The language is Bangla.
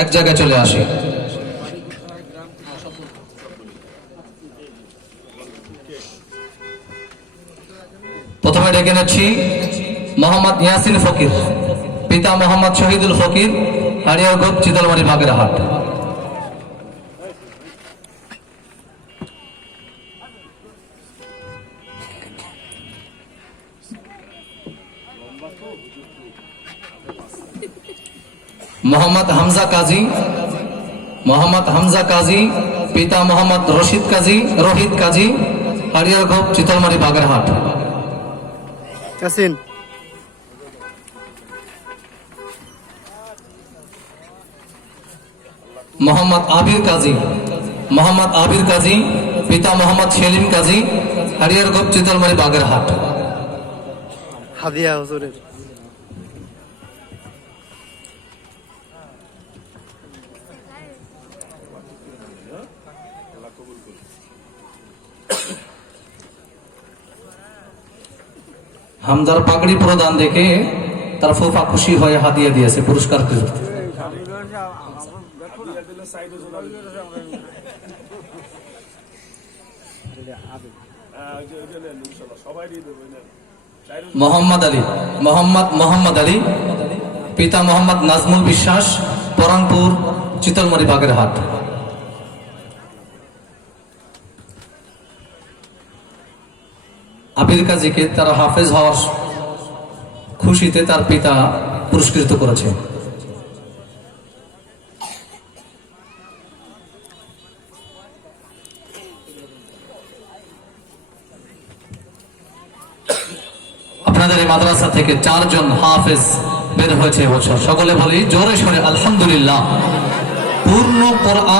এক জায়গায় চলে আসি। প্রথমে ডেকে নিচ্ছি মোহাম্মদ ইয়াসিন ফকির, পিতা মোহাম্মদ শহীদুল ফকির, হারিয়ারগোপ, চিতলমারি, বাগেরহাট। মোহাম্মদ হামজা কাজী, মোহাম্মদ হামজা কাজী, পিতা মোহাম্মদ রশিদ কাজী, রোহিত কাজী, হারিয়ারগোপ, চিতলমারি, বাগেরহাট। ইয়াসিন মোহাম্মদ আবির কাজী, মোহাম্মদ আবির কাজী, পিতা মোহাম্মদ সেলিম কাজী, হারিয়ারগোপ, চিতলমারি, বাগেরহাট। হাদিয়া হুজুরের হামজার পাগড়ি প্রদান দেখে তার ফুফা খুশি হয়ে হাদিয়া দিয়েছে পুরস্কার। মোহাম্মদ আলী, মোহাম্মদ আলী, পিতা মোহাম্মদ নাজমুল বিশ্বাস, পরানপুর, চিতলমারি, বাগেরহাট। আবির কাজীকে তার হাফেজ হওয়ার খুশিতে তার পিতা পুরস্কৃত করেছে। আপনাদের এই মাদ্রাসা থেকে 4 জন হাফেজ বের হয়েছে এবছর। সকলে বলি জোরে সরে আলহামদুলিল্লাহ। পূর্ণ কোরআন